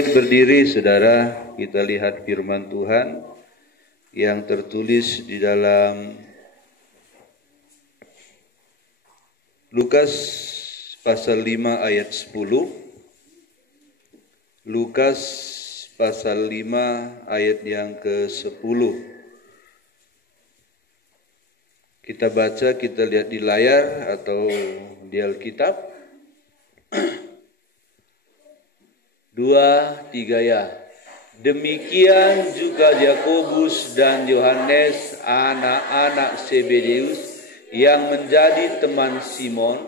bangkit berdiri, saudara, kita lihat firman Tuhan yang tertulis di dalam Lukas pasal 5 ayat 10. Lukas pasal 5 ayat yang ke-10. Kita baca, kita lihat di layar atau di Alkitab. 2, 3 ya. Demikian juga Yakobus dan Yohanes, anak-anak Zebedeus yang menjadi teman Simon.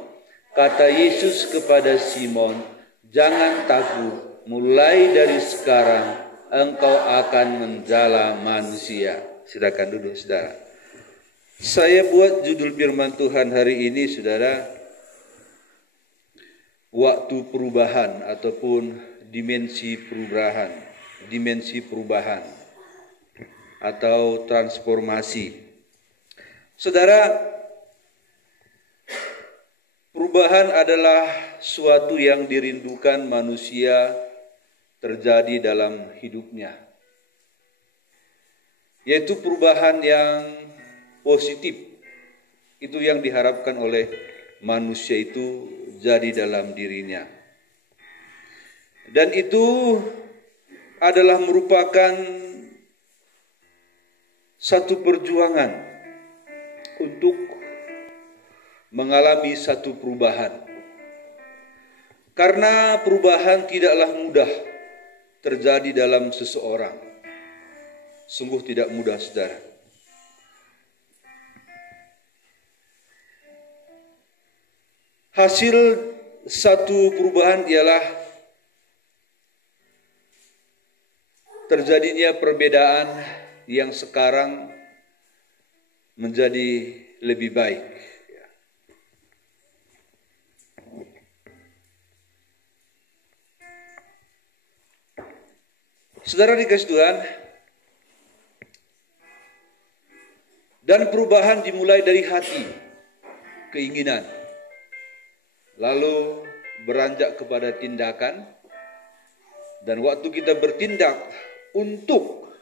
Kata Yesus kepada Simon, "Jangan takut, mulai dari sekarang engkau akan menjala manusia." Silakan duduk, saudara. Saya buat judul firman Tuhan hari ini, saudara, waktu perubahan ataupun dimensi perubahan atau transformasi. Saudara, perubahan adalah suatu yang dirindukan manusia terjadi dalam hidupnya, yaitu perubahan yang positif. Itu yang diharapkan oleh manusia itu jadi dalam dirinya. Dan itu adalah merupakan satu perjuangan untuk mengalami satu perubahan. Karena perubahan tidaklah mudah terjadi dalam seseorang. Sungguh tidak mudah, saudara. Hasil satu perubahan ialah terjadinya perbedaan yang sekarang menjadi lebih baik. Saudara dikasih Tuhan, dan perubahan dimulai dari hati, keinginan, lalu beranjak kepada tindakan, dan waktu kita bertindak untuk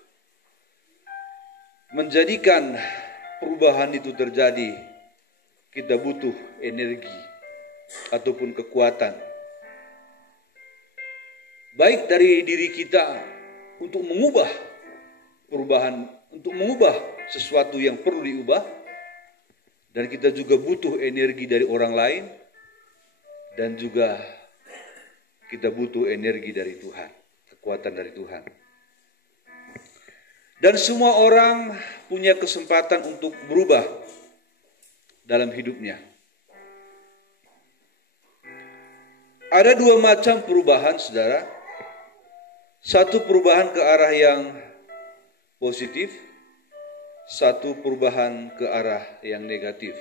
menjadikan perubahan itu terjadi, kita butuh energi ataupun kekuatan, baik dari diri kita untuk mengubah perubahan, untuk mengubah sesuatu yang perlu diubah, dan kita juga butuh energi dari orang lain, dan juga kita butuh energi dari Tuhan, kekuatan dari Tuhan. Dan semua orang punya kesempatan untuk berubah dalam hidupnya. Ada dua macam perubahan, saudara. Satu perubahan ke arah yang positif, satu perubahan ke arah yang negatif.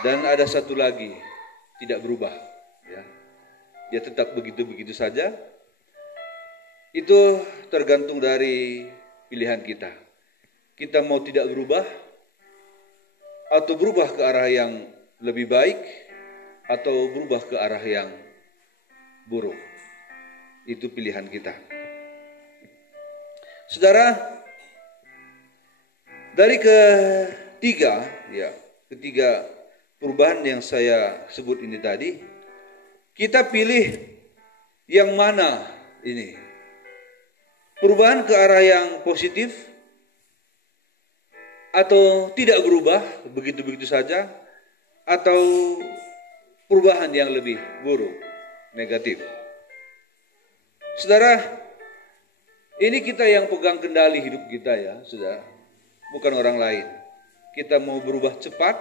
Dan ada satu lagi, tidak berubah. Ya. Dia tetap begitu-begitu saja. Itu tergantung dari pilihan kita. Kita mau tidak berubah, atau berubah ke arah yang lebih baik, atau berubah ke arah yang buruk. Itu pilihan kita. Saudara, dari ketiga perubahan yang saya sebut ini tadi, kita pilih yang mana ini? Perubahan ke arah yang positif atau tidak berubah begitu-begitu saja, atau perubahan yang lebih buruk, negatif. Saudara, ini kita yang pegang kendali hidup kita ya, saudara, bukan orang lain. Kita mau berubah cepat,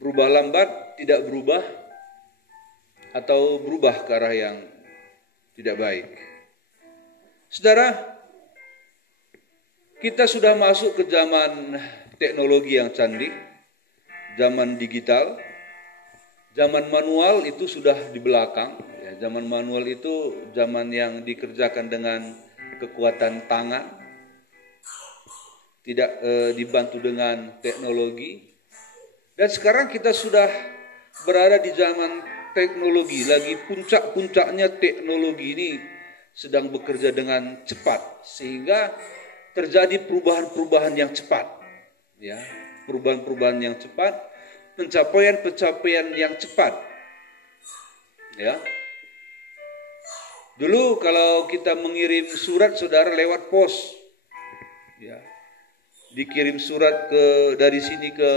berubah lambat, tidak berubah, atau berubah ke arah yang tidak baik. Saudara, kita sudah masuk ke zaman teknologi yang canggih, zaman digital. Zaman manual itu sudah di belakang. Ya, zaman manual itu zaman yang dikerjakan dengan kekuatan tangan, tidak dibantu dengan teknologi. Dan sekarang kita sudah berada di zaman teknologi, lagi puncak-puncaknya teknologi ini sedang bekerja dengan cepat, sehingga terjadi perubahan-perubahan yang cepat, ya, perubahan-perubahan yang cepat, pencapaian-pencapaian yang cepat, ya. Dulu kalau kita mengirim surat, saudara, lewat pos, ya, dikirim surat dari sini ke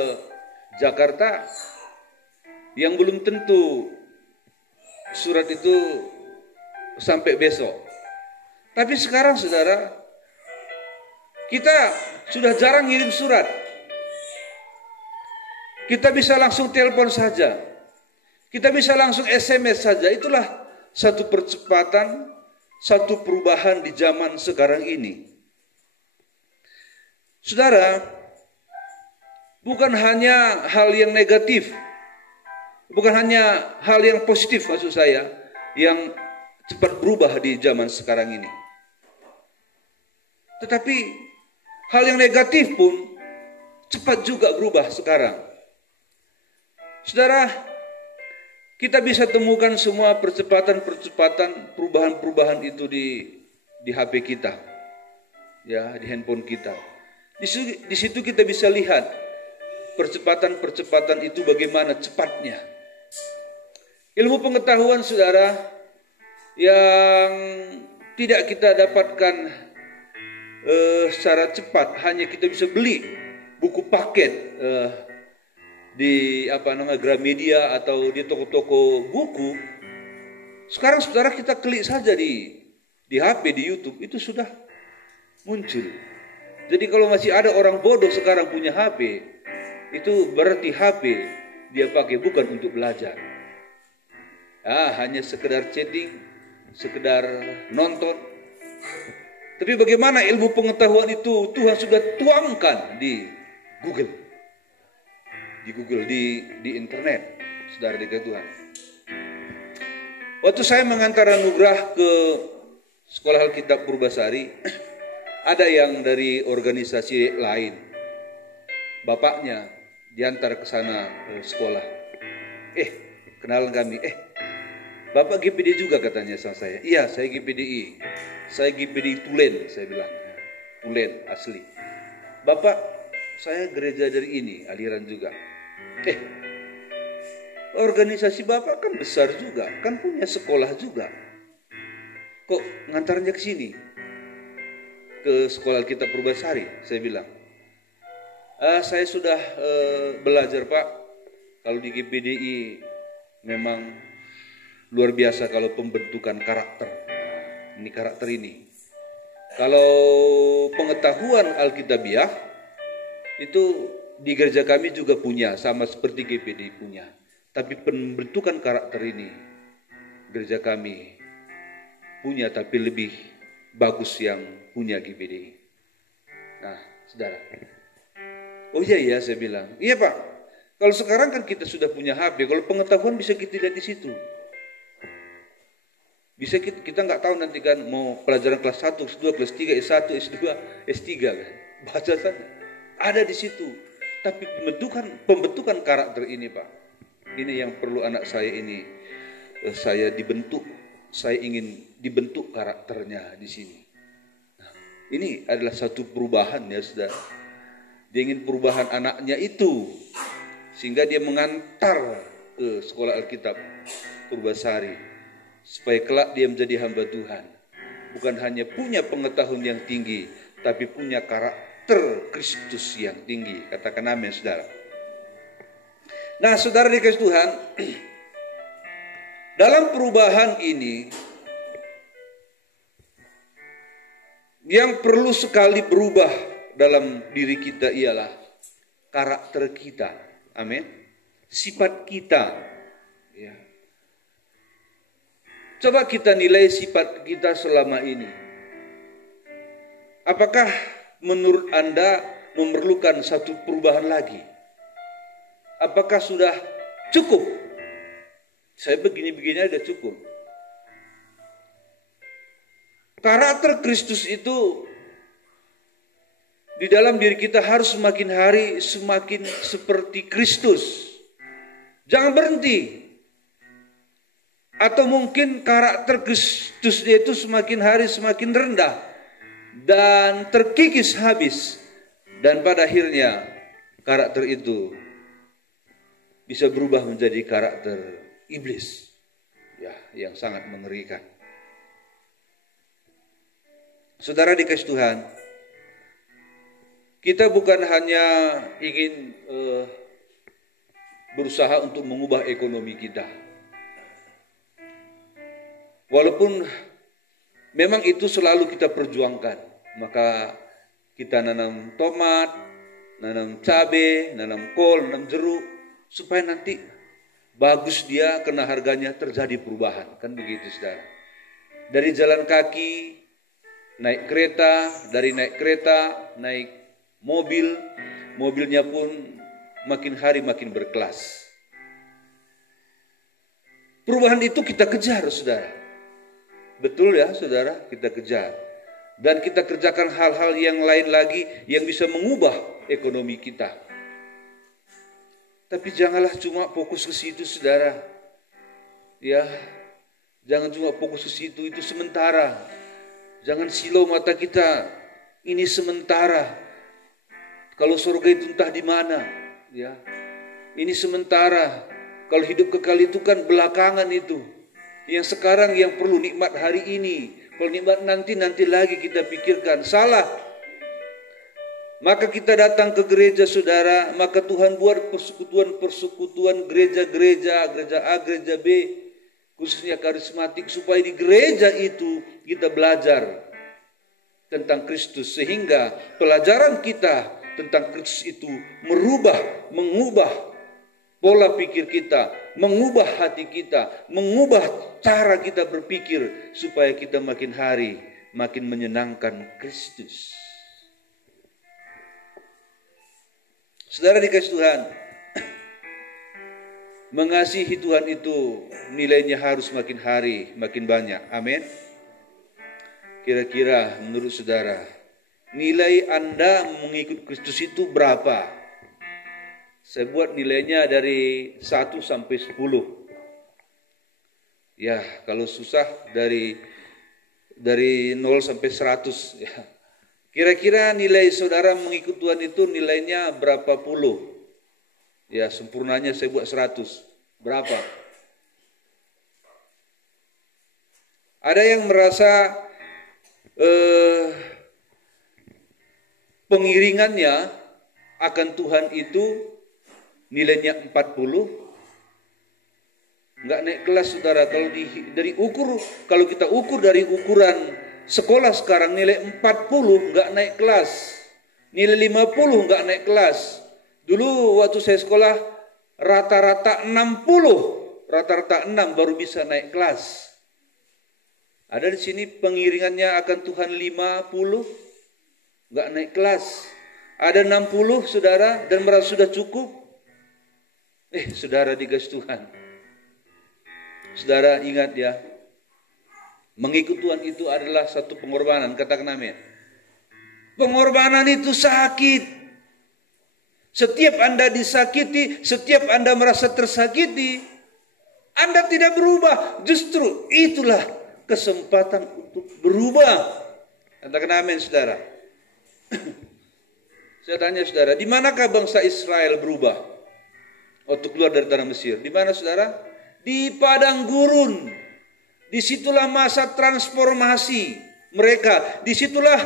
Jakarta, yang belum tentu surat itu sampai besok. Tapi sekarang, saudara, kita sudah jarang ngirim surat. Kita bisa langsung telepon saja. Kita bisa langsung SMS saja. Itulah satu percepatan, satu perubahan di zaman sekarang ini. Saudara, bukan hanya hal yang negatif, bukan hanya hal yang positif maksud saya, yang cepat berubah di zaman sekarang ini. Tetapi hal yang negatif pun cepat juga berubah sekarang. Saudara, kita bisa temukan semua percepatan-percepatan, perubahan-perubahan itu di HP kita, ya, di handphone kita. Di situ kita bisa lihat percepatan-percepatan itu bagaimana cepatnya. Ilmu pengetahuan, saudara, yang tidak kita dapatkan secara cepat, hanya kita bisa beli buku paket di Gramedia atau di toko-toko buku. Sekarang, saudara, kita klik saja di HP, di YouTube, itu sudah muncul. Jadi kalau masih ada orang bodoh sekarang punya HP, itu berarti HP dia pakai bukan untuk belajar. Hanya sekedar chatting, sekedar nonton. Tapi bagaimana ilmu pengetahuan itu Tuhan sudah tuangkan di Google. Di internet, saudara dikasih Tuhan. Waktu saya mengantar anugerah ke Sekolah Alkitab Purbasari, ada yang dari organisasi lain, bapaknya diantar ke sana sekolah. Kenalan kami. Bapak GPD juga, katanya sama saya. Iya, saya GPDI. Saya GPDI Tulen, saya bilang. Tulen asli. Bapak, saya gereja dari ini, aliran juga. Organisasi Bapak kan besar juga, kan punya sekolah juga. Kok ngantarnya ke sini? Ke Sekolah Alkitab Purbasari, saya bilang. Saya sudah belajar, Pak. Kalau di GPDI memang luar biasa kalau pembentukan karakter. Ini karakter ini. Kalau pengetahuan Alkitabiah itu di gereja kami juga punya, sama seperti GPDI punya. Tapi pembentukan karakter ini gereja kami punya, tapi lebih bagus yang punya GPDI. Nah, saudara. Oh iya, saya bilang. Iya, Pak. Kalau sekarang kan kita sudah punya HP. Kalau pengetahuan bisa kita lihat di situ. Bisa kita nggak tahu nanti kan mau pelajaran kelas 1, kelas 2, kelas 3, S1, S2, S3 kan. Baca saja. Ada di situ. Tapi pembentukan karakter ini, Pak. Ini yang perlu anak saya ini. Saya dibentuk. Saya ingin dibentuk karakternya di sini. Nah, ini adalah satu perubahan, ya, saudara. Dia ingin perubahan anaknya itu, sehingga dia mengantar ke Sekolah Alkitab Purbasari, supaya kelak dia menjadi hamba Tuhan. Bukan hanya punya pengetahuan yang tinggi, tapi punya karakter Kristus yang tinggi. Katakan amin, saudara. Nah, saudara dikasih Tuhan, dalam perubahan ini, yang perlu sekali berubah dalam diri kita ialah karakter kita. Amin. Sifat kita. Ya. Coba kita nilai sifat kita selama ini. Apakah menurut Anda memerlukan satu perubahan lagi? Apakah sudah cukup? Saya begini-begini aja cukup. Karakter Kristus itu di dalam diri kita harus semakin hari semakin seperti Kristus. Jangan berhenti. Atau mungkin karakter Kristusnya itu semakin hari semakin rendah dan terkikis habis. Dan pada akhirnya karakter itu bisa berubah menjadi karakter iblis, ya, yang sangat mengerikan. Saudara dikasih Tuhan, kita bukan hanya ingin berusaha untuk mengubah ekonomi kita. Walaupun memang itu selalu kita perjuangkan, maka kita nanam tomat, nanam cabai, nanam kol, nanam jeruk, supaya nanti bagus dia karena harganya terjadi perubahan. Kan begitu saudara. Dari jalan kaki, naik kereta, dari naik kereta, naik mobil, mobilnya pun makin hari makin berkelas. Perubahan itu kita kejar saudara. Betul ya saudara, kita kejar. Dan kita kerjakan hal-hal yang lain lagi yang bisa mengubah ekonomi kita. Tapi janganlah cuma fokus ke situ saudara. Ya, jangan cuma fokus ke situ, itu sementara. Jangan silau mata kita, ini sementara. Kalau surga itu entah di mana, ya. Ini sementara. Kalau hidup kekal itu kan belakangan itu. Yang sekarang yang perlu nikmat hari ini. Kalau nikmat nanti lagi kita pikirkan. Salah. Maka kita datang ke gereja saudara. Maka Tuhan buat persekutuan gereja-gereja. Gereja A, gereja B. Khususnya karismatik. Supaya di gereja itu kita belajar tentang Kristus. Sehingga pelajaran kita tentang Kristus itu mengubah pola pikir kita, mengubah hati kita, mengubah cara kita berpikir supaya kita makin hari makin menyenangkan Kristus. Saudara dikasih Tuhan, mengasihi Tuhan itu nilainya harus makin hari makin banyak. Amin. Kira-kira menurut saudara, nilai Anda mengikut Kristus itu berapa? Saya buat nilainya dari 1 sampai 10. Ya, kalau susah dari 0 sampai 100. Ya. Kira-kira nilai saudara mengikut Tuhan itu nilainya berapa puluh? Ya, sempurnanya saya buat 100. Berapa? Ada yang merasa pengiringannya akan Tuhan itu nilainya 40, nggak naik kelas saudara. Kalau kita ukur dari ukuran sekolah sekarang, nilai 40 nggak naik kelas, nilai 50 nggak naik kelas. Dulu waktu saya sekolah rata-rata 60, rata-rata 6 baru bisa naik kelas. Ada di sini pengiringannya akan Tuhan 50, nggak naik kelas. Ada 60 saudara dan merasa sudah cukup. Saudara dikasih Tuhan. Saudara ingat ya, mengikut Tuhan itu adalah satu pengorbanan. Katakan amin. Pengorbanan itu sakit. Setiap Anda disakiti, setiap Anda merasa tersakiti, Anda tidak berubah. Justru itulah kesempatan untuk berubah. Katakan amin saudara. Saya tanya saudara, di manakah bangsa Israel berubah waktu keluar dari tanah Mesir? Di mana saudara? Di padang gurun. Disitulah masa transformasi mereka. Disitulah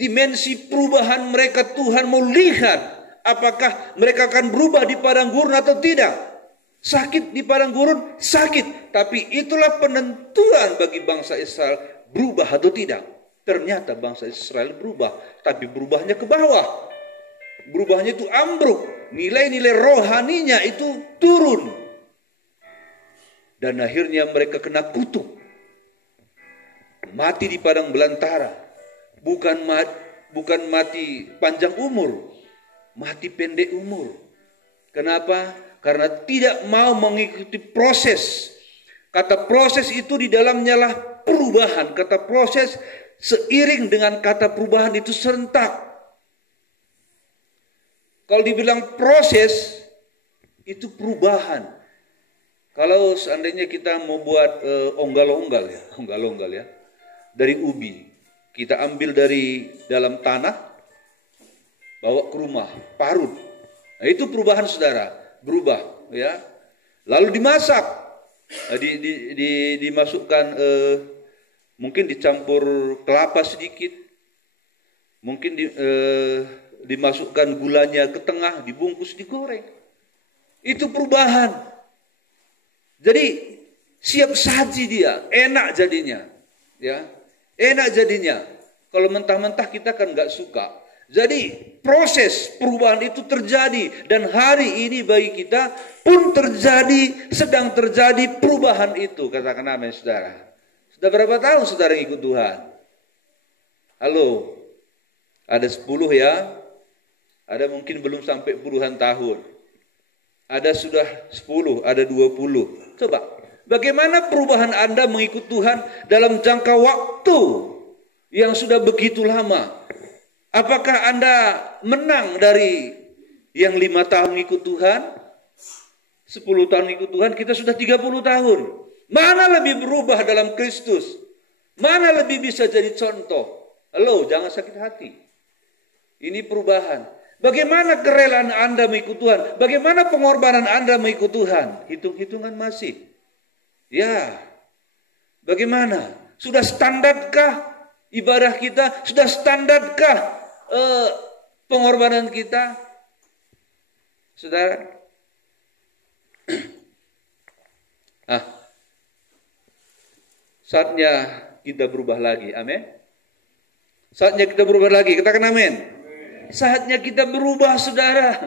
dimensi perubahan mereka. Tuhan mau lihat apakah mereka akan berubah di padang gurun atau tidak. Sakit di padang gurun, sakit. Tapi itulah penentuan bagi bangsa Israel berubah atau tidak. Ternyata bangsa Israel berubah. Tapi berubahnya ke bawah. Berubahnya itu ambruk. Nilai-nilai rohaninya itu turun. Dan akhirnya mereka kena kutuk. Mati di padang belantara. Bukan mati panjang umur. Mati pendek umur. Kenapa? Karena tidak mau mengikuti proses. Kata proses itu di dalamnya lah perubahan. Kata proses seiring dengan kata perubahan itu serentak. Kalau dibilang proses, itu perubahan. Kalau seandainya kita mau buat onggal-onggal ya, dari ubi, kita ambil dari dalam tanah, bawa ke rumah, parut. Nah, itu perubahan saudara, berubah ya. Lalu dimasak, dimasukkan, mungkin dicampur kelapa sedikit, mungkin dimasukkan gulanya ke tengah, dibungkus, digoreng. Itu perubahan. Jadi siap saji dia, enak jadinya, ya, enak jadinya. Kalau mentah-mentah kita kan nggak suka. Jadi proses perubahan itu terjadi dan hari ini bagi kita pun terjadi, sedang terjadi perubahan itu. Katakan amin, saudara. Sudah berapa tahun saudara ikut Tuhan? Halo, ada 10 ya, ada mungkin belum sampai puluhan tahun. Ada sudah 10, ada 20. Coba, bagaimana perubahan Anda mengikut Tuhan dalam jangka waktu yang sudah begitu lama? Apakah Anda menang dari yang 5 tahun ikut Tuhan? 10 tahun ikut Tuhan, kita sudah 30 tahun. Mana lebih berubah dalam Kristus? Mana lebih bisa jadi contoh? Halo, jangan sakit hati. Ini perubahan. Bagaimana kerelaan Anda mengikut Tuhan? Bagaimana pengorbanan Anda mengikut Tuhan? Hitung-hitungan masih. Ya. Bagaimana? Sudah standarkah ibadah kita? Sudah standarkah pengorbanan kita? Saudara? Saatnya kita berubah lagi. Amin. Saatnya kita berubah lagi. Katakan amin. Saatnya kita berubah, saudara.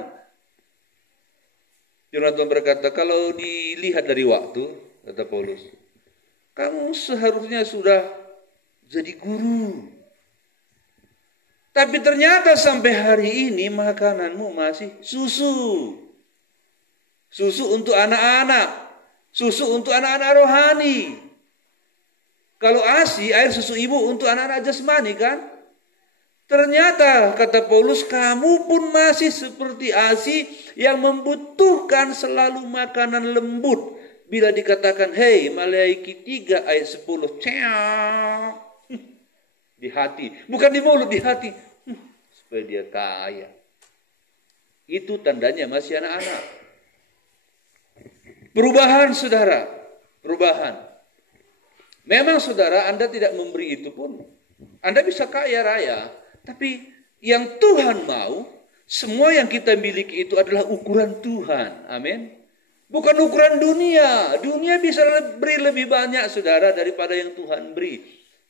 Firman Tuhan berkata, kalau dilihat dari waktu, kata Paulus, kamu seharusnya sudah jadi guru. Tapi ternyata sampai hari ini makananmu masih susu. Susu untuk anak-anak. Susu untuk anak-anak rohani. Kalau ASI, air susu ibu untuk anak-anak jasmani kan? Ternyata kata Paulus, kamu pun masih seperti ASI yang membutuhkan selalu makanan lembut. Bila dikatakan, hei Maleakhi 3 ayat 10, ceak. Di hati, bukan di mulut, di hati. Supaya dia kaya. Itu tandanya masih anak-anak. Perubahan saudara, perubahan. Memang saudara, Anda tidak memberi itu pun, Anda bisa kaya raya. Tapi yang Tuhan mau, semua yang kita miliki itu adalah ukuran Tuhan. Amin. Bukan ukuran dunia. Dunia bisa beri lebih banyak, saudara, daripada yang Tuhan beri.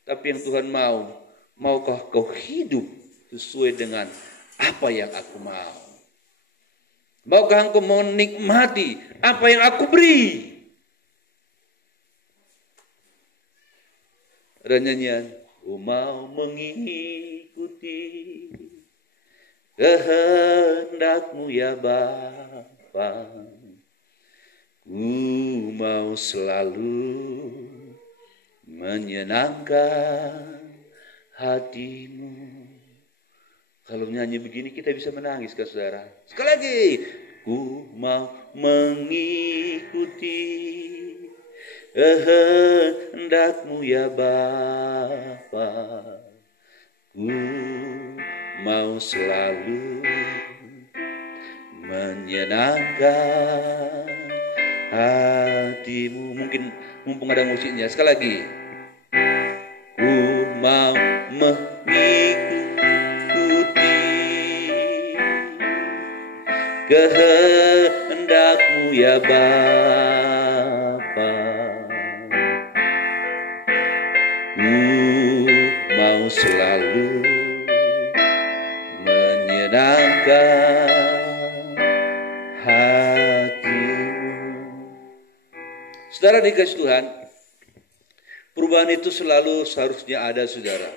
Tapi yang Tuhan mau, maukah kau hidup sesuai dengan apa yang aku mau? Maukah engkau menikmati apa yang aku beri? Ada nyanyian, ku mau mengikuti kehendak-Mu ya Bapa. Ku mau selalu menyenangkan hati-Mu. Kalau nyanyi begini kita bisa menangis kan saudara. Sekali lagi, ku mau mengikuti kehendak-Mu ya Bapa. Ku mau selalu menyenangkan hati-Mu. Mungkin mumpung ada musiknya, sekali lagi. Ku mau mengikuti kehendak-Mu ya Bapa. Ku mau selalu menyenangkan hati-Mu. Saudara dikasih Tuhan, perubahan itu selalu seharusnya ada, saudara.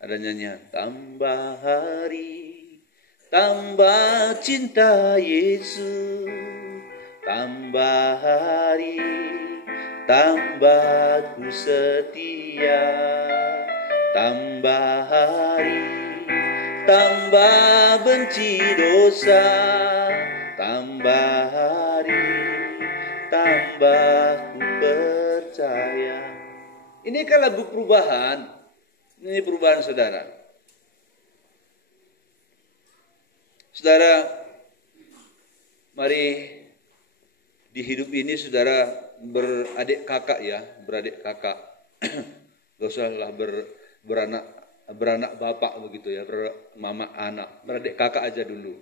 Ada nyanyian, tambah hari, tambah cinta Yesus, tambah hari, tambah ku setia, tambah hari, tambah benci dosa, tambah hari, tambah hamba-Ku percaya. Ini kan lagu perubahan. Ini perubahan saudara. Saudara, mari di hidup ini saudara beradik kakak ya, beradik kakak. Gak usahlah beranak bapak begitu ya, mama anak, beradik kakak aja dulu.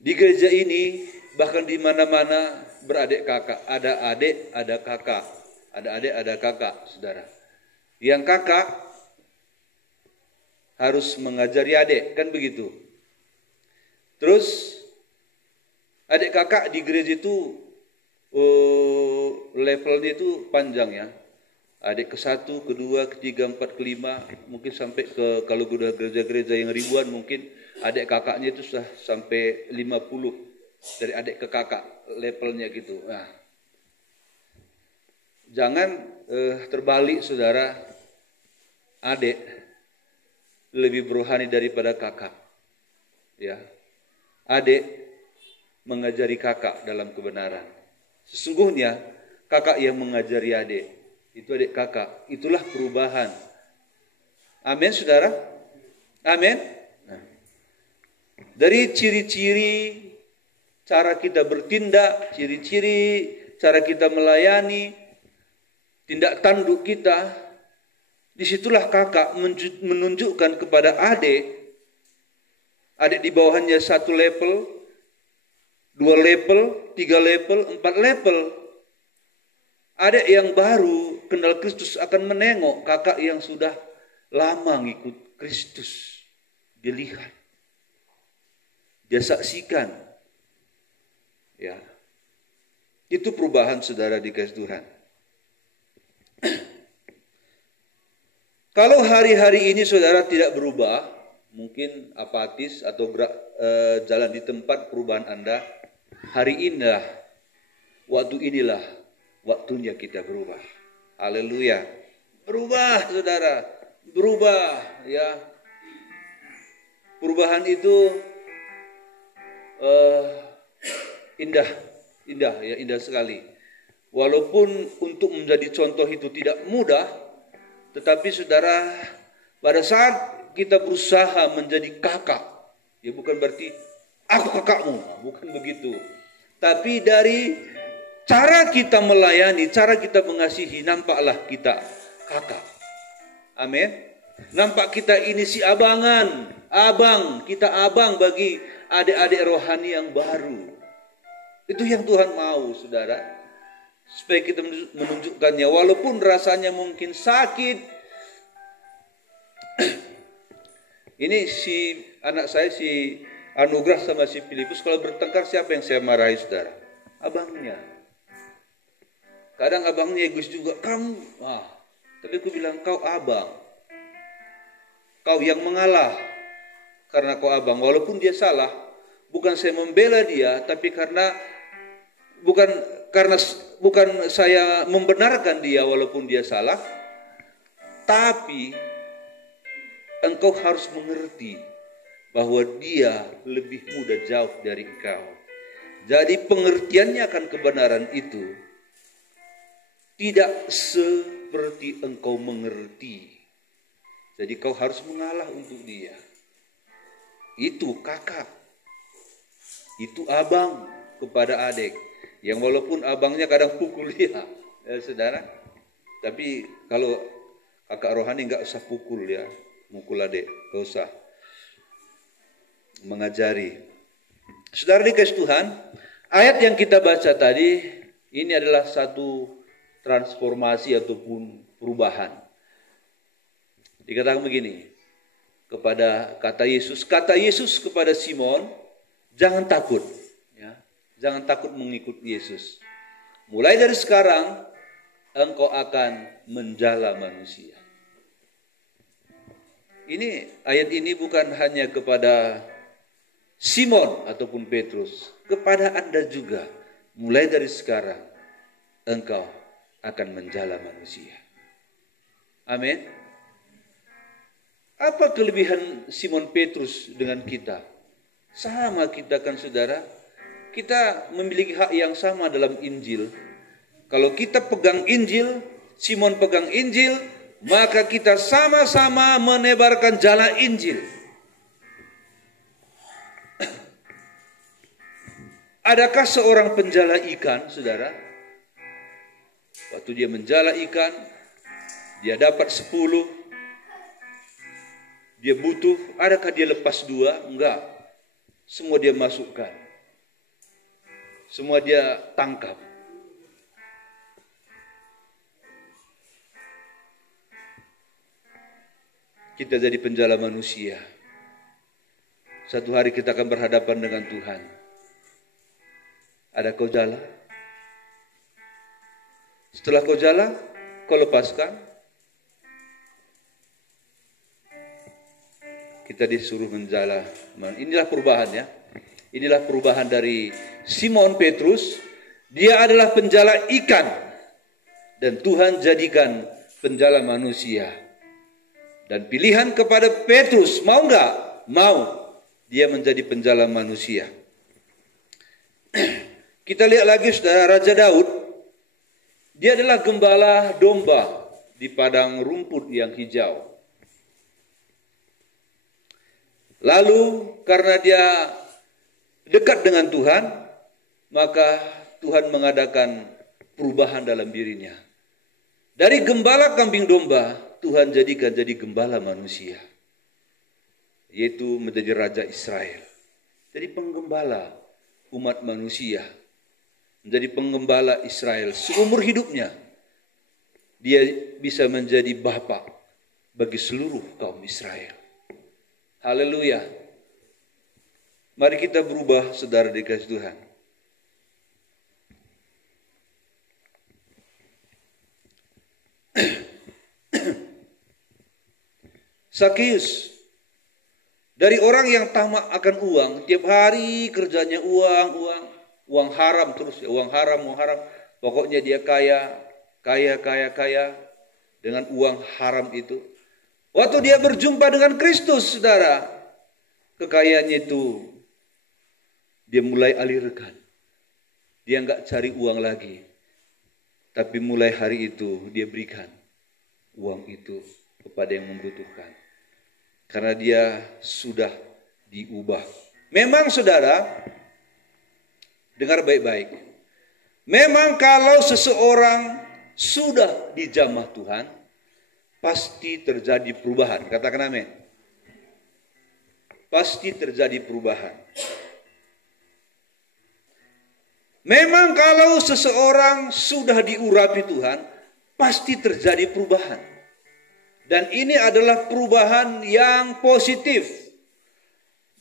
Di gereja ini bahkan di mana-mana beradik kakak, ada adik, ada kakak, ada adik, ada kakak, saudara. Yang kakak harus mengajari adik, kan begitu. Terus adik kakak di gereja itu levelnya itu panjang ya. Adik ke-1, ke-2, ke-3, 4, ke-5, mungkin sampai ke, kalau udah gereja-gereja yang ribuan mungkin adik kakaknya itu sudah sampai 50 dari adik ke kakak levelnya gitu. Nah, jangan terbalik saudara, adik lebih rohani daripada kakak. Ya, adik mengajari kakak dalam kebenaran. Sesungguhnya kakak yang mengajari adik. Itu adik kakak. Itulah perubahan. Amin, saudara? Amin. Nah, dari ciri-ciri cara kita bertindak, ciri-ciri cara kita melayani, tindak tanduk kita, disitulah kakak menunjukkan kepada adik di bawahnya 1 level, 2 level, 3 level, 4 level. Adik yang baru kenal Kristus akan menengok kakak yang sudah lama ngikut Kristus. Dia lihat. Dia saksikan. Ya. Itu perubahan saudara dikasih Tuhan. Kalau hari-hari ini saudara tidak berubah, mungkin apatis atau jalan di tempat perubahan Anda, hari inilah, waktu inilah, waktunya kita berubah. Haleluya. Berubah saudara. Berubah ya. Perubahan itu indah. Indah ya, indah sekali. Walaupun untuk menjadi contoh itu tidak mudah, tetapi saudara, pada saat kita berusaha menjadi kakak, ya bukan berarti aku kakakmu, bukan begitu. Tapi dari cara kita melayani, cara kita mengasihi, nampaklah kita kakak. Amin. Nampak kita ini si abangan, abang, kita abang bagi adik-adik rohani yang baru. Itu yang Tuhan mau, saudara. Supaya kita menunjukkannya, walaupun rasanya mungkin sakit. Ini si anak saya, si Anugrah sama si Filipus, kalau bertengkar siapa yang saya marahi, saudara? Abangnya. Kadang abangnya egois juga, kamu. Tapi aku bilang, kau abang. Kau yang mengalah. Karena kau abang, walaupun dia salah. Bukan saya membela dia, tapi bukan saya membenarkan dia walaupun dia salah. Tapi engkau harus mengerti bahwa dia lebih muda jauh dari engkau. Jadi pengertiannya akan kebenaran itu tidak seperti engkau mengerti. Jadi kau harus mengalah untuk dia. Itu kakak. Itu abang kepada adik. Yang walaupun abangnya kadang pukul dia. Ya, saudara. Tapi kalau kakak rohani gak usah pukul ya. Mukul adik. Gak usah. Mengajari. Saudara dikasih Tuhan. Ayat yang kita baca tadi. Ini adalah satu transformasi ataupun perubahan. Dikatakan begini, kata Yesus kepada Simon, jangan takut, ya, jangan takut mengikut Yesus. Mulai dari sekarang, engkau akan menjala manusia. Ayat ini bukan hanya kepada Simon ataupun Petrus, kepada Anda juga. Mulai dari sekarang, engkau akan menjala manusia. Amin. Apa kelebihan Simon Petrus dengan kita? Sama kita kan saudara. kita memiliki hak yang sama dalam Injil. Kalau kita pegang Injil, Simon pegang Injil, maka kita sama-sama menebarkan jala Injil. Adakah seorang penjala ikan, saudara? Waktu dia menjala ikan, dia dapat 10, dia butuh, adakah dia lepas 2? Enggak. Semua dia masukkan. Semua dia tangkap. Kita jadi penjala manusia. Satu hari kita akan berhadapan dengan Tuhan. Ada kau jala? Setelah kau jala, kau lepaskan. Kita disuruh menjala. Inilah perubahannya. Inilah perubahan dari Simon Petrus. Dia adalah penjala ikan. Dan Tuhan jadikan penjala manusia. Dan pilihan kepada Petrus, mau enggak? Mau. Dia menjadi penjala manusia. Kita lihat lagi saudara, Raja Daud. Dia adalah gembala domba di padang rumput yang hijau. Lalu karena dia dekat dengan Tuhan, maka Tuhan mengadakan perubahan dalam dirinya. Dari gembala kambing domba, Tuhan jadikan jadi gembala manusia. Yaitu menjadi Raja Israel. Jadi penggembala umat manusia. Menjadi penggembala Israel seumur hidupnya. Dia bisa menjadi bapa bagi seluruh kaum Israel. Haleluya. Mari kita berubah, saudara dikasih Tuhan. Sakeus, dari orang yang tamak akan uang, tiap hari kerjanya uang haram terus, uang haram. Pokoknya dia kaya dengan uang haram itu. Waktu dia berjumpa dengan Kristus, saudara, kekayaannya itu dia mulai alirkan. Dia enggak cari uang lagi. Tapi mulai hari itu dia berikan uang itu kepada yang membutuhkan. Karena dia sudah diubah. Memang saudara, dengar baik-baik. Memang kalau seseorang sudah dijamah Tuhan, pasti terjadi perubahan. Katakan amin. Pasti terjadi perubahan. Memang kalau seseorang sudah diurapi Tuhan, pasti terjadi perubahan. Dan ini adalah perubahan yang positif.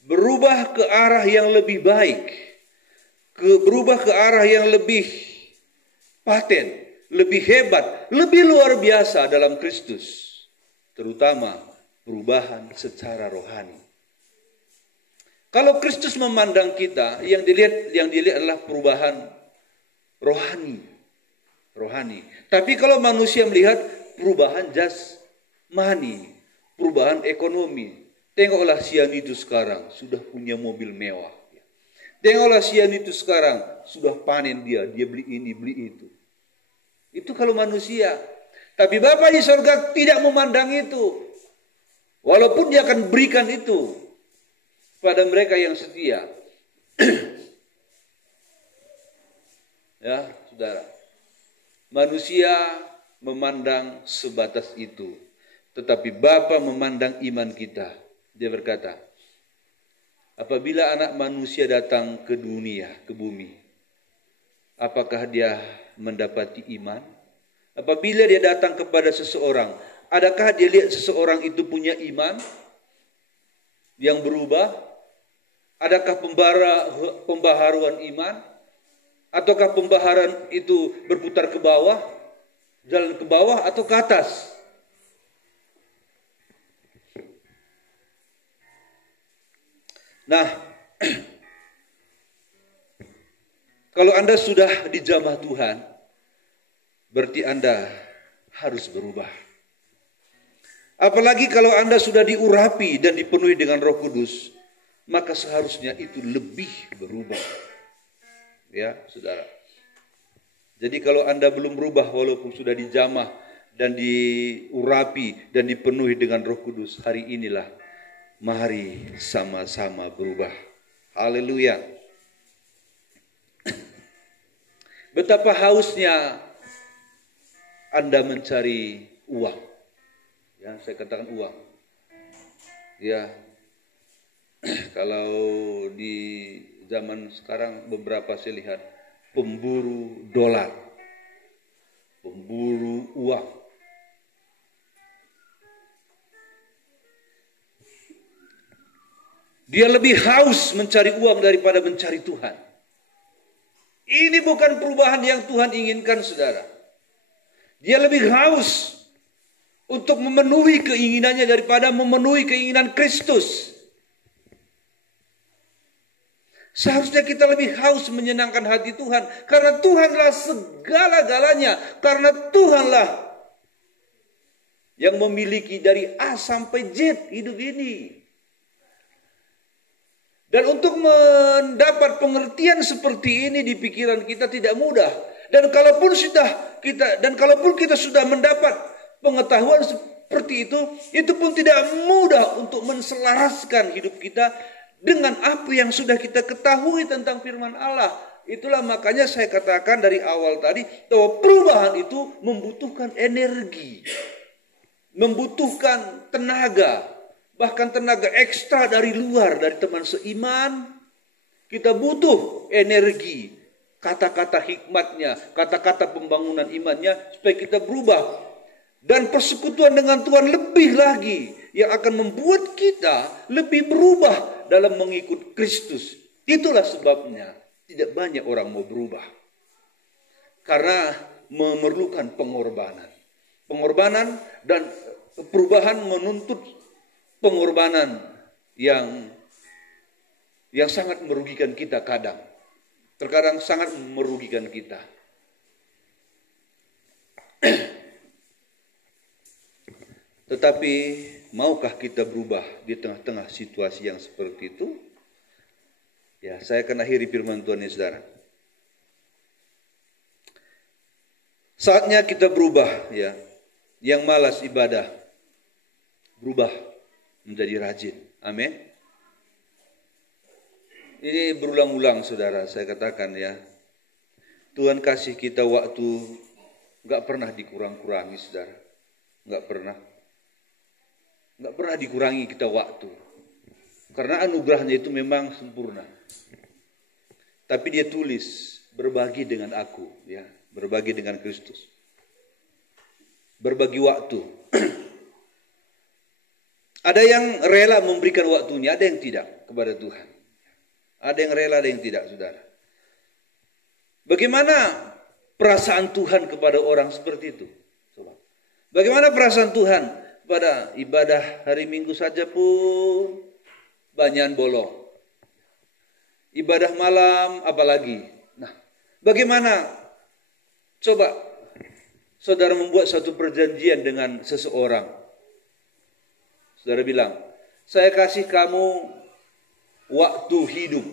Berubah ke arah yang lebih baik. Berubah ke arah yang lebih paten, lebih hebat, lebih luar biasa dalam Kristus. Terutama perubahan secara rohani. Kalau Kristus memandang kita, yang dilihat adalah perubahan rohani. Tapi kalau manusia melihat perubahan jasmani, perubahan ekonomi. Tengoklah Sian itu sekarang sudah punya mobil mewah. Tengoklah Sian itu sekarang sudah panen dia beli ini, beli itu. Itu kalau manusia. Tapi Bapa di surga tidak memandang itu. Walaupun dia akan berikan itu pada mereka yang setia. Ya, saudara. Manusia memandang sebatas itu. Tetapi Bapa memandang iman kita. Dia berkata, apabila anak manusia datang ke dunia, ke bumi, apakah dia mendapati iman? Apabila dia datang kepada seseorang, adakah dia lihat seseorang itu punya iman yang berubah? Adakah pembaharuan iman? Ataukah pembaharuan itu berputar ke bawah? Jalan ke bawah atau ke atas? Nah, kalau Anda sudah dijamah Tuhan, berarti Anda harus berubah. Apalagi kalau Anda sudah diurapi dan dipenuhi dengan Roh Kudus, maka seharusnya itu lebih berubah. ya saudara. Jadi kalau Anda belum berubah walaupun sudah dijamah dan diurapi dan dipenuhi dengan Roh Kudus, hari inilah mari sama-sama berubah. Haleluya. Betapa hausnya Anda mencari uang. Ya, saya katakan uang. Ya. Kalau di zaman sekarang beberapa saya lihat pemburu dolar, pemburu uang. Dia lebih haus mencari uang daripada mencari Tuhan. Ini bukan perubahan yang Tuhan inginkan, saudara. Dia lebih haus untuk memenuhi keinginannya daripada memenuhi keinginan Kristus. Seharusnya kita lebih haus menyenangkan hati Tuhan. Karena Tuhanlah segala-galanya. Karena Tuhanlah yang memiliki dari A sampai Z hidup ini. Dan untuk mendapat pengertian seperti ini di pikiran kita tidak mudah. Dan kalaupun kita sudah mendapat pengetahuan seperti itu pun tidak mudah untuk menselaraskan hidup kita dengan apa yang sudah kita ketahui tentang firman Allah. Itulah makanya saya katakan dari awal tadi bahwa perubahan itu membutuhkan energi, membutuhkan tenaga, bahkan tenaga ekstra dari luar, dari teman seiman. Kita butuh energi, kata-kata hikmatnya, kata-kata pembangunan imannya supaya kita berubah. Dan persekutuan dengan Tuhan lebih lagi yang akan membuat kita lebih berubah dalam mengikut Kristus. Itulah sebabnya tidak banyak orang mau berubah. Karena memerlukan pengorbanan. Pengorbanan dan perubahan menuntut pengorbanan yang sangat merugikan kita kadang. Terkadang sangat merugikan kita. Tetapi maukah kita berubah di tengah-tengah situasi yang seperti itu? Ya, saya akan akhiri firman Tuhan ini, saudara. Saatnya kita berubah, ya. Yang malas ibadah berubah menjadi rajin. Amin. Ini berulang-ulang, saudara, saya katakan ya. Tuhan kasih kita waktu gak pernah dikurang-kurangi, saudara. Gak pernah dikurangi kita waktu. Karena anugerahnya itu memang sempurna. Tapi dia tulis, berbagi dengan aku, ya, berbagi dengan Kristus. Berbagi waktu. Ada yang rela memberikan waktunya, ada yang tidak kepada Tuhan. Ada yang rela, ada yang tidak, saudara. Bagaimana perasaan Tuhan kepada orang seperti itu? Coba. Bagaimana perasaan Tuhan pada ibadah hari Minggu saja pun banyak bolong. Ibadah malam apalagi. Nah, bagaimana coba saudara membuat satu perjanjian dengan seseorang. Saudara bilang, saya kasih kamu waktu hidup.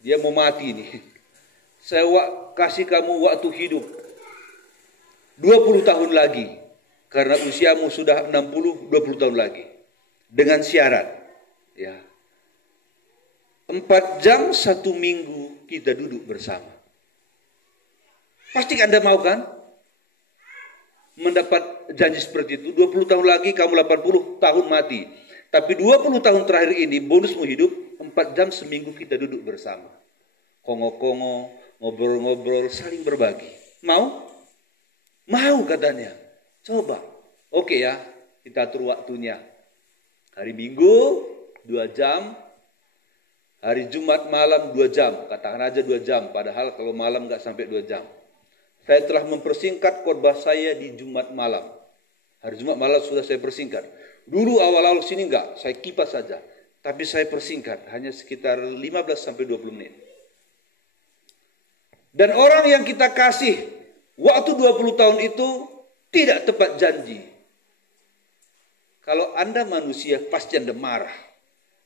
Dia mau mati nih. Saya kasih kamu waktu hidup 20 tahun lagi. Karena usiamu sudah 60, 20 tahun lagi. Dengan syarat. Ya. 4 jam 1 minggu kita duduk bersama. Pasti Anda mau kan? Mendapat janji seperti itu. 20 tahun lagi kamu 80 tahun mati. Tapi 20 tahun terakhir ini bonusmu hidup 4 jam seminggu kita duduk bersama. Kongo-kongo, ngobrol-ngobrol, saling berbagi. Mau? Mau katanya. Coba. Oke ya, kita atur waktunya. Hari Minggu 2 jam. Hari Jumat malam 2 jam. Katakan aja 2 jam. Padahal kalau malam gak sampai 2 jam. Saya telah mempersingkat khotbah saya di Jumat malam. Hari Jumat malam sudah saya persingkat. Dulu awal-awal sini enggak, saya kipas saja. Tapi saya persingkat, hanya sekitar 15-20 menit. Dan orang yang kita kasih waktu 20 tahun itu tidak tepat janji. Kalau Anda manusia pasti Anda marah.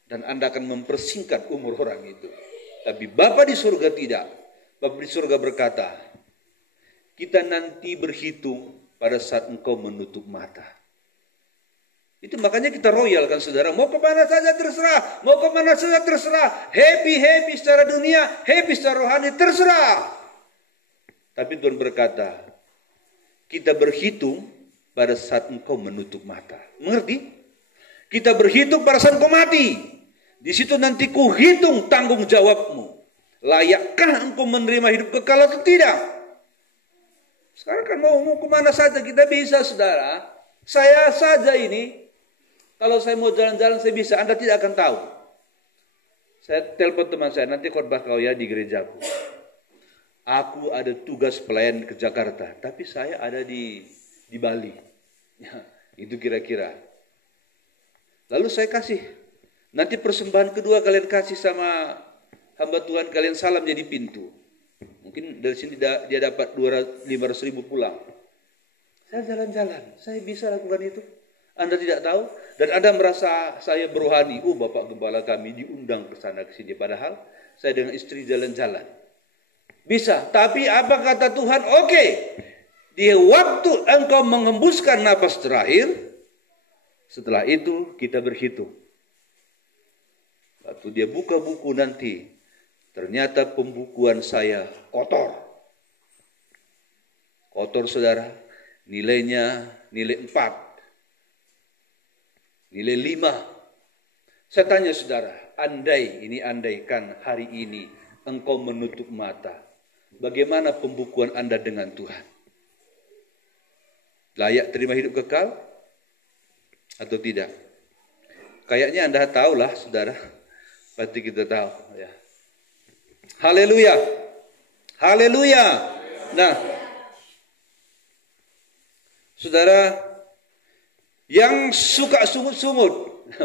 Dan Anda akan mempersingkat umur orang itu. Tapi Bapa di surga tidak. Bapa di surga berkata, kita nanti berhitung pada saat engkau menutup mata. Itu makanya kita royal kan saudara. Mau kemana saja terserah. Mau kemana saja terserah. Happy secara dunia. Happy secara rohani terserah. Tapi Tuhan berkata, kita berhitung pada saat engkau menutup mata. Mengerti? Kita berhitung pada saat engkau mati. Di situ nanti ku hitung tanggung jawabmu. Layakkah engkau menerima hidup kekal atau tidak? Sekarang kan mau kemana saja kita bisa saudara. Saya saja ini. Kalau saya mau jalan-jalan saya bisa, Anda tidak akan tahu. Saya telepon teman saya, nanti khotbah kau ya di gerejaku. Aku ada tugas pelayan ke Jakarta, tapi saya ada di Bali. Ya, itu kira-kira. Lalu saya kasih. Nanti persembahan kedua kalian kasih sama hamba Tuhan, kalian salam jadi pintu. Mungkin dari sini dia dapat 500 ribu pulang. Saya jalan-jalan, saya bisa lakukan itu. Anda tidak tahu, dan Anda merasa saya berohani. Oh, Bapak Gembala kami diundang ke sana ke sini. Padahal saya dengan istri jalan-jalan. Bisa, tapi apa kata Tuhan? Oke, di waktu engkau mengembuskan napas terakhir, setelah itu kita berhitung. Waktu dia buka buku nanti, ternyata pembukuan saya kotor. Kotor saudara, nilainya nilai 4. Nilai 5. Saya tanya saudara, andaikan hari ini engkau menutup mata, bagaimana pembukuan Anda dengan Tuhan? Layak terima hidup kekal atau tidak? Kayaknya Anda tahulah saudara, pasti kita tahu ya. Haleluya. Haleluya. Nah, saudara, yang suka sungut-sungut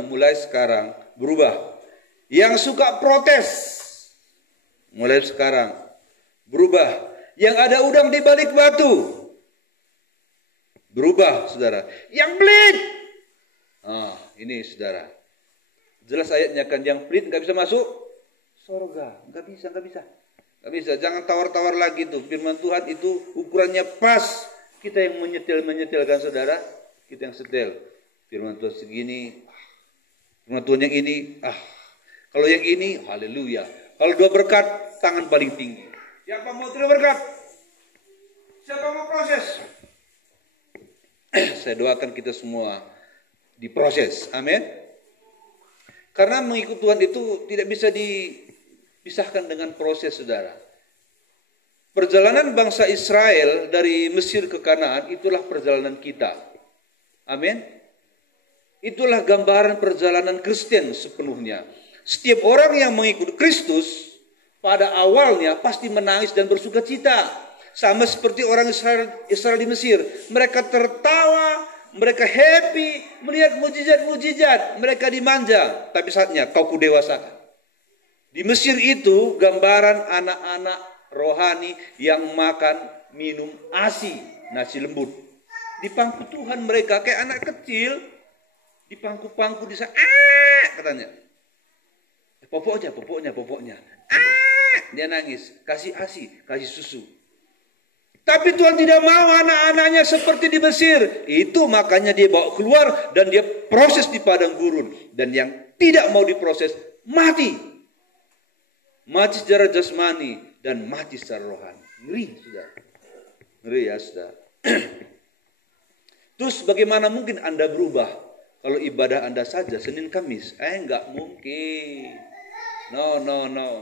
mulai sekarang berubah. Yang suka protes mulai sekarang berubah. Yang ada udang di balik batu berubah, saudara. Yang pelit, ini saudara, jelas ayatnya kan, yang pelit nggak bisa masuk surga. Nggak bisa. Jangan tawar-tawar lagi tuh. Firman Tuhan itu ukurannya pas. Kita yang menyetel-menyetelkan saudara. Kita yang setel. Firman Tuhan segini. Firman Tuhan yang ini. Kalau yang ini, haleluya. Kalau 2 berkat, tangan paling tinggi. Siapa mau terima berkat? Siapa mau proses? Saya doakan kita semua diproses. Amin. Karena mengikut Tuhan itu tidak bisa dipisahkan dengan proses, saudara. Perjalanan bangsa Israel dari Mesir ke Kanaan itulah perjalanan kita. Amin. Itulah gambaran perjalanan Kristen sepenuhnya. Setiap orang yang mengikuti Kristus pada awalnya pasti menangis dan bersuka cita. Sama seperti orang Israel di Mesir. Mereka tertawa, mereka happy, melihat mujizat-mujizat. Mereka dimanja. Tapi saatnya kau kudewasakan. Di Mesir itu gambaran anak-anak rohani yang makan, minum ASI, nasi lembut. Di pangku Tuhan mereka kayak anak kecil. Di pangku-pangku di sana, katanya. Popoknya. Dia nangis. Kasih ASI, kasih susu. Tapi Tuhan tidak mau anak-anaknya seperti di Mesir. Itu makanya dia bawa keluar dan dia proses di padang gurun. Dan yang tidak mau diproses, mati. Mati secara jasmani dan mati secara rohani. Ngeri, saudara. Ngeri ya, saudara. Terus bagaimana mungkin Anda berubah kalau ibadah Anda saja Senin Kamis? Enggak mungkin. No,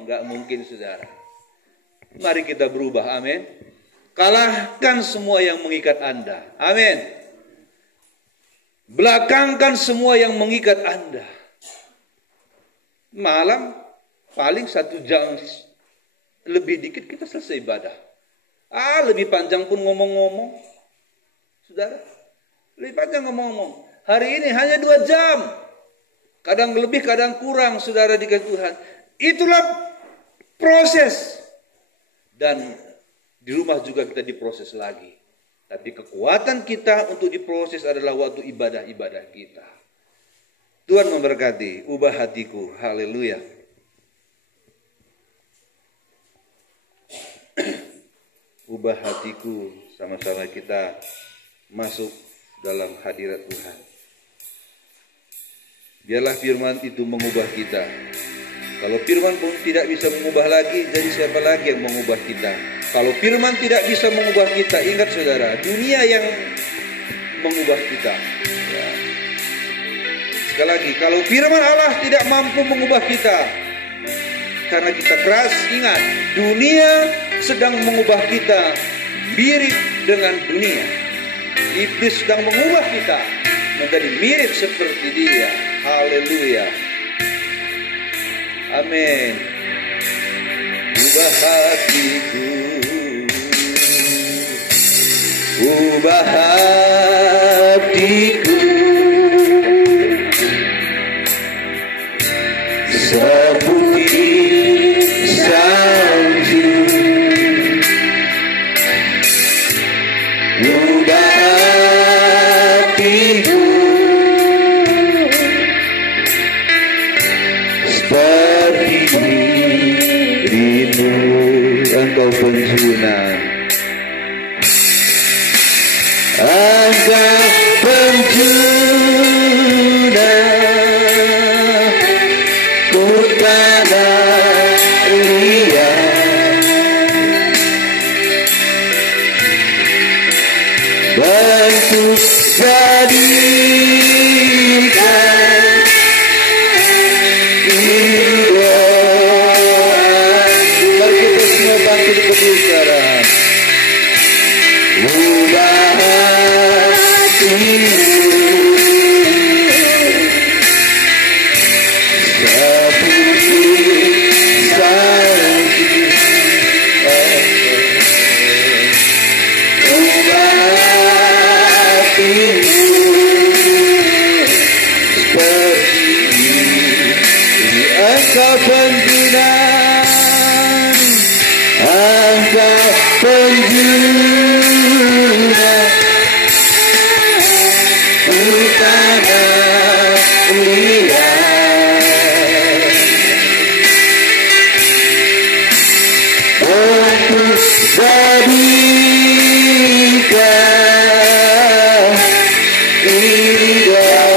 enggak mungkin saudara. Mari kita berubah, amin. Kalahkan semua yang mengikat Anda, amin. Belakangkan semua yang mengikat Anda. Malam paling 1 jam lebih dikit kita selesai ibadah. Lebih panjang pun ngomong-ngomong, saudara. Lebih panjang ngomong-ngomong. Hari ini hanya 2 jam. Kadang lebih, kadang kurang, saudara dikasih Tuhan. Itulah proses. Dan di rumah juga kita diproses lagi. Tapi kekuatan kita untuk diproses adalah waktu ibadah-ibadah kita. Tuhan memberkati. Ubah hatiku. Haleluya. ubah hatiku. Sama-sama kita masuk dalam hadirat Tuhan. Biarlah firman itu mengubah kita. Kalau firman pun tidak bisa mengubah lagi, jadi siapa lagi yang mengubah kita? Kalau firman tidak bisa mengubah kita, ingat saudara, dunia yang mengubah kita. Ya. Sekali lagi, kalau firman Allah tidak mampu mengubah kita, karena kita keras, ingat, dunia sedang mengubah kita mirip dengan dunia. Iblis sedang mengubah kita menjadi mirip seperti dia. Haleluya. Amin. Ubah hatiku, ubah hatiku, seputih salju. Ubah hatiku seperti dirimu, Engkau penjunan, Engkau penjunan, ku tanah liat, bentuk jadikan hidup. Mari kita semua bangkit berdiri sekarang. Ubah hatiku seputih salju. Ubah hatiku seperti Engkau penjunan, Engkau penjunan, ku tanah liat, untuk jadikan idolaku.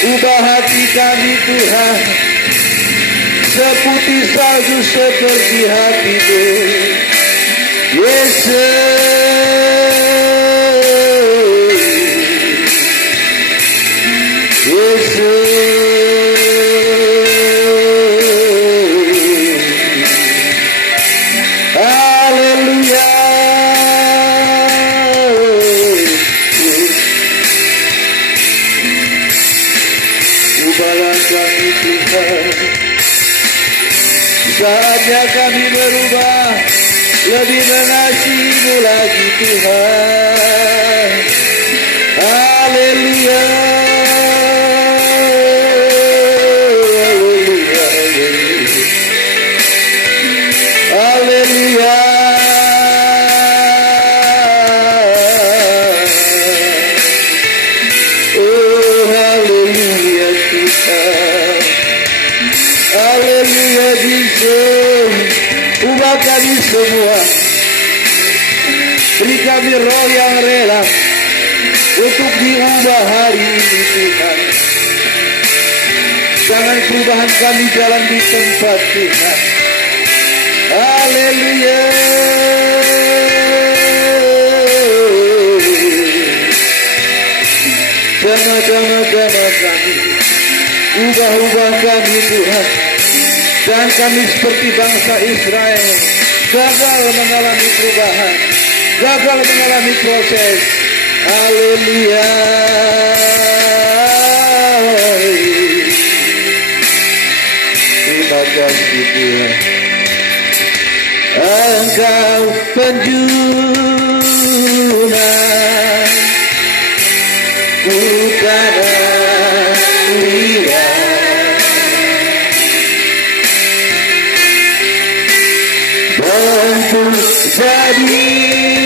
Ubah hati kami Tuhan, seputih salju seperti hati-Mu, Yesus, Yesus. Haleluya. Ubahlah kami Tuhan, saatnya kami berubah, lebih mengasihi-Mu lagi Tuhan. Haleluya. Haleluya. Oh haleluya Tuhan. Haleluya Yesus. Ubah kami semua. Beri kami roh yang rela untuk diubah hari ini Tuhan. Jangan perubahan kami jalan di tempat Tuhan. Haleluya. Jamaah-jamaah kami, ubah-ubah kami Tuhan, dan kami seperti bangsa Israel, gagal mengalami perubahan, gagal mengalami proses. Haleluya. Terima kasih Tuhan. Engkau penjuru utara bentuk jadi